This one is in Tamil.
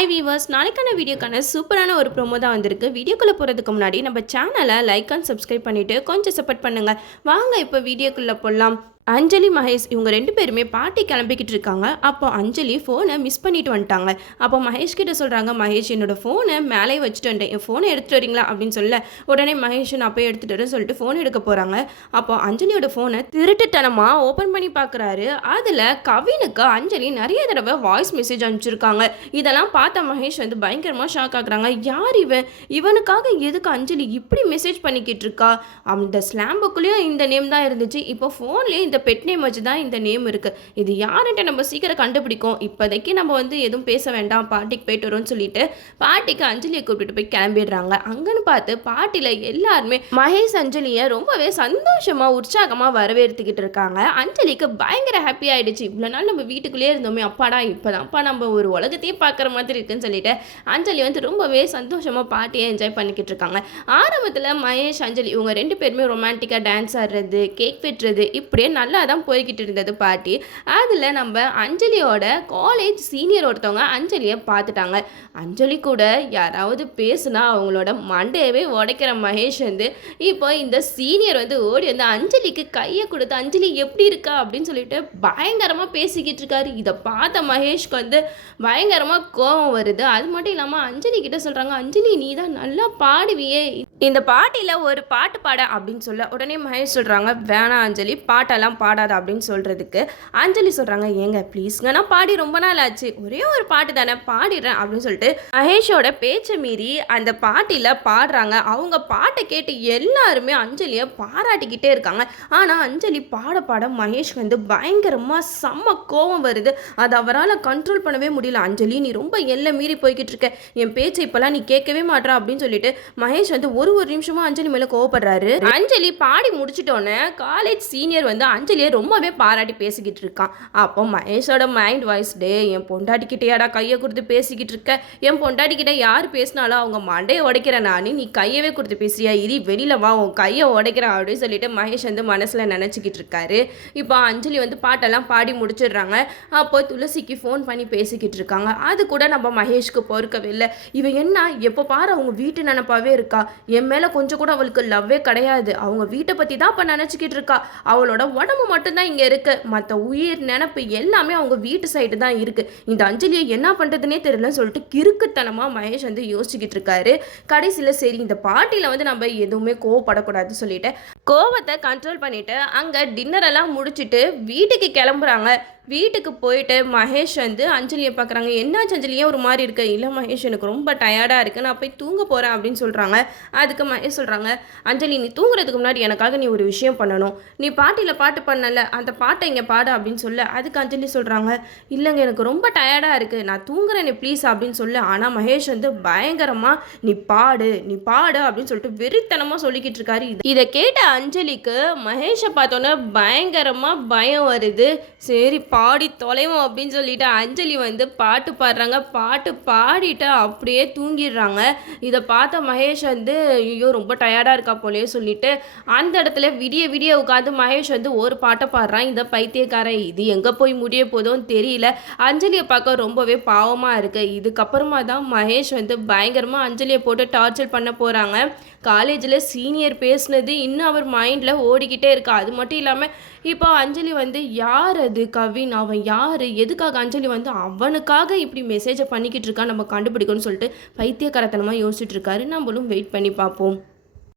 ஹாய் வீவர்ஸ், நாளைக்கான வீடியோக்கான சூப்பரான ஒரு ப்ரோமோ தான் வந்திருக்கு. வீடியோக்குள்ளே போகிறதுக்கு முன்னாடி நம்ம சேனலை லைக் அண்ட் சப்ஸ்கிரைப் பண்ணிவிட்டு கொஞ்சம் சப்போர்ட் பண்ணுங்கள். வாங்க இப்போ வீடியோக்குள்ளே போடலாம். அஞ்சலி மகேஷ் இவங்க 2 பேருமே பாட்டி கிளம்பிக்கிட்டு இருக்காங்க. அப்போ அஞ்சலி ஃபோனை மிஸ் பண்ணிட்டு வந்துட்டாங்க. அப்போ மகேஷ் கிட்ட சொல்கிறாங்க, மகேஷ் என்னோட ஃபோனை மேலே வச்சுட்டு வந்துட்டேன், என் ஃபோனை எடுத்துகிட்டு வரீங்களா அப்படின்னு சொல்ல உடனே மகேஷ் நான் போய் எடுத்துகிட்டு வரேன்னு சொல்லிட்டு ஃபோன் எடுக்க போகிறாங்க. அப்போ அஞ்சலியோட ஃபோனை திருட்டுத்தனமாக ஓப்பன் பண்ணி பார்க்குறாரு. அதில் கவினுக்கு அஞ்சலி நிறைய தடவை வாய்ஸ் மெசேஜ் அனுப்பிச்சிருக்காங்க. இதெல்லாம் பார்த்த மகேஷ் வந்து பயங்கரமாக ஷாக் ஆகுறாங்க. யார் இவனுக்காக எதுக்கு அஞ்சலி இப்படி மெசேஜ் பண்ணிக்கிட்டு இருக்கா? அந்த ஸ்லாம் புக்லேயும் இந்த நேம் தான் இருந்துச்சு, இப்போ ஃபோன்லேயும் இந்த பெட் நேம் வச்சு தான் இந்த நேம் இருக்குது. இது யாருன்ட்டு நம்ம சீக்கிரம் கண்டுபிடிக்கும். இப்போதைக்கு நம்ம வந்து எதுவும் பேச வேண்டாம், பாட்டிக்கு போயிட்டு வரோம்னு சொல்லிட்டு பாட்டிக்கு அஞ்சலியை கூப்பிட்டு போய் கிளம்பிடுறாங்க. அங்கன்னு பார்த்து பாட்டியில் எல்லாருமே மகேஷ் அஞ்சலியை ரொம்பவே சந்தோஷமாக உற்சாகமாக வரவேற்றுக்கிட்டு இருக்காங்க. அஞ்சலிக்கு பயங்கர ஹாப்பி ஆகிடுச்சு. இவ்வளோ நாள் நம்ம வீட்டுக்குள்ளேயே இருந்தோமே, அப்பாடா இப்போதான்ப்பா நம்ம ஒரு உலகத்தையே பார்க்குற மாதிரி இருக்குன்னு சொல்லிட்டு அஞ்சலி வந்து ரொம்பவே சந்தோஷமாக பாட்டியை என்ஜாய் பண்ணிக்கிட்டு இருக்காங்க. ஆரம்பத்தில் மகேஷ் அஞ்சலி இவங்க 2 பேருமே ரொமான்டிக்காக டான்ஸ் ஆடுறது, கேக் வெட்டுறது இப்படியே நல்லா தான் போய்கிட்டு இருந்தது பாட்டி. அதில் நம்ம அஞ்சலியோட காலேஜ் சீனியர் ஒருத்தவங்க அஞ்சலியை பார்த்துட்டாங்க. அஞ்சலி கூட யாராவது பேசுனா அவங்களோட மண்டையவே உடைக்கிற மகேஷ் வந்து இப்போ இந்த சீனியர் வந்து ஓடி வந்து அஞ்சலிக்கு கையை கொடுத்து அஞ்சலி எப்படி இருக்கா அப்படின்னு சொல்லிட்டு பயங்கரமாக பேசிக்கிட்டு இருக்காரு. இதை பார்த்த மகேஷ்க்கு வந்து பயங்கரமாக கோபம் வருது. அது மட்டும் இல்லாமல் அஞ்சலி கிட்ட சொல்கிறாங்க, அஞ்சலி நீ தான் நல்லா பாடுவியே, இந்த பாட்டியில் ஒரு பாட்டு பாட அப்படின்னு சொல்ல உடனே மகேஷ் சொல்கிறாங்க, வேணாம் அஞ்சலி பாட்டெல்லாம் பாடாத அப்படின்னு சொல்கிறதுக்கு அஞ்சலி சொல்கிறாங்க, ஏங்க ப்ளீஸ்ங்க நான் பாடி ரொம்ப நாள் ஆச்சு, ஒரே ஒரு பாட்டு தானே பாடிடுறேன் அப்படின்னு சொல்லிட்டு மகேஷோட பேச்சை மீறி அந்த பாட்டியில் பாடுறாங்க. அவங்க பாட்டை கேட்டு எல்லாருமே அஞ்சலியை பாராட்டிக்கிட்டே இருக்காங்க. ஆனால் அஞ்சலி பாட பாட மகேஷ் வந்து பயங்கரமாக செம்ம கோபம் வருது. அது அவரால் கண்ட்ரோல் பண்ணவே முடியல. அஞ்சலி நீ ரொம்ப எல்லை மீறி போய்கிட்டு இருக்க, என் பேச்சை இப்போல்லாம் நீ கேட்கவே மாட்டா அப்படின்னு சொல்லிட்டு மகேஷ் வந்து ஒரு நிமிஷமா அஞ்சலி மேலே கோவப்படுறாரு. அஞ்சலி பாடி முடிச்சிட்டோன்னே காலேஜ் சீனியர் வந்து அஞ்சலியை ரொம்பவே பாராட்டி பேசிக்கிட்டு இருக்கான். அப்போ மகேஷோட மைண்ட் வாய்ஸ், டே என் பொண்டாட்டிக்கிட்டையாடா கையை கொடுத்து பேசிக்கிட்டு இருக்க, என் பொண்டாட்டிக்கிட்ட யார் பேசினாலும் அவங்க மண்டையை உடைக்கிறேன் நானு, நீ கையவே கொடுத்து பேசுறியா, இரு வெளியில் வா உன் கையை உடைக்கிறேன் அப்படின்னு சொல்லிட்டு மகேஷ் வந்து மனசில் நினச்சிக்கிட்டு இருக்காரு. இப்போ அஞ்சலி வந்து பாட்டெல்லாம் பாடி முடிச்சிடுறாங்க. அப்போ துளசிக்கு ஃபோன் பண்ணி பேசிக்கிட்டு இருக்காங்க. அது கூட நம்ம மகேஷ்க்கு பொறுக்கவே இல்லை. இவன் என்ன எப்போ பாரு அவங்க வீட்டு நினப்பாவே இருக்கா, என் மேலே கொஞ்சம் கூட அவளுக்கு லவ்வே கிடையாது, அவங்க வீட்டை பற்றி தான் இப்போ நினச்சிக்கிட்டு இருக்கா, அவளோட உடம்பு மட்டும்தான் இங்கே இருக்கு, மற்ற உயிர் நினப்பு எல்லாமே அவங்க வீட்டு சைடு தான் இருக்கு, இந்த அஞ்சலியை என்ன பண்ணுறதுனே தெரியலன்னு சொல்லிட்டு கிறுக்குத்தனமாக மகேஷ் வந்து யோசிச்சுக்கிட்டு இருக்காரு. கடைசியில் சரி இந்த பார்ட்டியில் வந்து நம்ம எதுவுமே கோவப்படக்கூடாதுன்னு சொல்லிட்டு கோவத்தை கண்ட்ரோல் பண்ணிட்டு அங்கே டின்னரெல்லாம் முடிச்சுட்டு வீட்டுக்கு கிளம்புறாங்க. வீட்டுக்கு போயிட்டு மகேஷ் வந்து அஞ்சலியை பார்க்குறாங்க. என்னாச்சு அஞ்சலியே ஒரு மாதிரி இருக்கு? இல்லை மகேஷ் எனக்கு ரொம்ப டயர்டாக இருக்குது, நான் போய் தூங்க போகிறேன் அப்படின்னு சொல்கிறாங்க. அதுக்கு மகேஷ் சொல்கிறாங்க, அஞ்சலி நீ தூங்குறதுக்கு முன்னாடி எனக்காக நீ ஒரு விஷயம் பண்ணணும், நீ பாட்டியில் பாட்டு பண்ணல அந்த பாட்டை இங்கே பாடு அப்படின்னு சொல்ல. அதுக்கு அஞ்சலி சொல்கிறாங்க, இல்லைங்க எனக்கு ரொம்ப டயர்டாக இருக்குது, நான் தூங்குறேன் ப்ளீஸ் அப்படின்னு சொல்ல. ஆனால் மகேஷ் வந்து பயங்கரமாக நீ பாடு அப்படின்னு சொல்லிட்டு வெறித்தனமாக சொல்லிக்கிட்டு இருக்காரு. இதை கேட்ட அஞ்சலிக்கு மகேஷை பார்த்தோன்னே பயங்கரமாக பயம் வருது. சரி பாடி தொலைவோம் அப்படின்னு சொல்லிட்டு அஞ்சலி வந்து பாட்டு பாடுறாங்க. பாட்டு பாடிட்டு அப்படியே தூங்கிடுறாங்க. இதை பார்த்த மகேஷ் வந்து ஐயோ ரொம்ப டயர்டாக இருக்கா போலே சொல்லிட்டு அந்த இடத்துல விடிய உட்காந்து மகேஷ் வந்து ஒரு பாட்டை பாடுறான். இந்த பைத்தியக்காரன் இது எங்கே போய் முடிய போதும் தெரியல. அஞ்சலியை பார்க்க ரொம்பவே பாவமாக இருக்குது. இதுக்கப்புறமா தான் மகேஷ் வந்து பயங்கரமாக அஞ்சலியை போட்டு டார்ச்சர் பண்ண போகிறாங்க. காலேஜில் சீனியர் பேசுனது இன்னும் அவர் மைண்டில் ஓடிக்கிட்டே இருக்கா. அது மட்டும் இல்லாமல் இப்போ அஞ்சலி வந்து யார் அது கவின், அவன் யார், எதுக்காக அஞ்சலி வந்து அவனுக்காக இப்படி மெசேஜை பண்ணிக்கிட்டு இருக்கான் நம்ம கண்டுபிடிக்கணும்னு சொல்லிட்டு பைத்தியக்காரத்தனமாக யோசிச்சுட்டு இருக்காரு. நம்மளும் வெயிட் பண்ணி பார்ப்போம்.